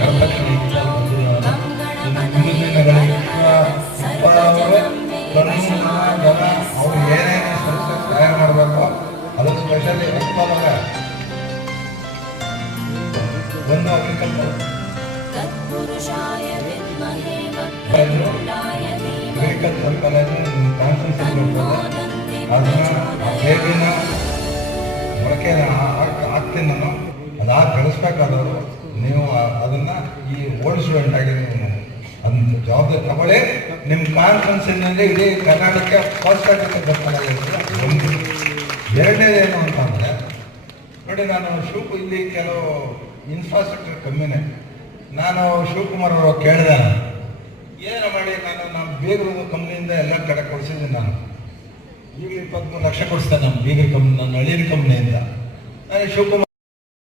ವರದಕ್ಷಿಣೆ ಮುಂದಿನ ದಿನಗಳಲ್ಲಿ ಅವರು ದನ ಅವ್ರು ಏನೇನು ಸಹಾಯ ಮಾಡಬೇಕು ಅದು ಸ್ಪೆಷಲಿ ಉತ್ಪಾದಕ ಒಂದು ಅಗ್ರಿಕಲ್ಚರ್ ಕಾಲೇಜು ಕಾನ್ಸ್ಟಿಟ್ಯೂಷನ್ ಅದನ್ನ ಬೇಬಿನ ಮೊಳಕೆ ಹಾಕ್ತೀನಿ ನಾನು ಅದಾಗಿ ಬೆಳೆಸ್ಬೇಕಾದವರು ನೀವು ಅದನ್ನು ಈ ಓಲ್ಡ್ ಸ್ಟೂಡೆಂಟ್ ಆಗಿ ನೀವು ಅದನ್ನ ಜವಾಬ್ದಾರಿ ತಗೊಳ್ಳಿ. ನಿಮ್ಮ ಕಾನ್ಫರೆನ್ಸಿನಲ್ಲಿ ಇಡೀ ಕರ್ನಾಟಕ ಫಸ್ಟ್ ಆಗಕ್ಕೆ ಬರ್ತಾರೆ. ಒಂದು ಎರಡನೇದೇನು ಅಂತಂದರೆ ನೋಡಿ, ನಾನು ಇಲ್ಲಿ ಕೆಲವು ಇನ್ಫ್ರಾಸ್ಟ್ರಕ್ಚರ್ ಕಮ್ಮಿನೇ. ನಾನು ಶಿವಕುಮಾರ್ ಅವರು ಕೇಳಿದೆ, ಏನು ಮಾಡಿ ನಮ್ಮ ಬೀಗರು ಕಂಪ್ನಿಯಿಂದ ಎಲ್ಲ ಕಡೆ ಕೊಡಿಸಿದ್ದೀನಿ. ನಾನು ಈಗ 23 ಲಕ್ಷ ಕೊಡಿಸ್ತೇನೆ ನಮ್ಮ ಬೀಗರ ಕಂಪ್ನಿ, ನನ್ನ ಹಳ್ಳಿಯ ಕಂಪ್ನಿಯಿಂದ. ನಾನು ಶಿವಕುಮಾರ್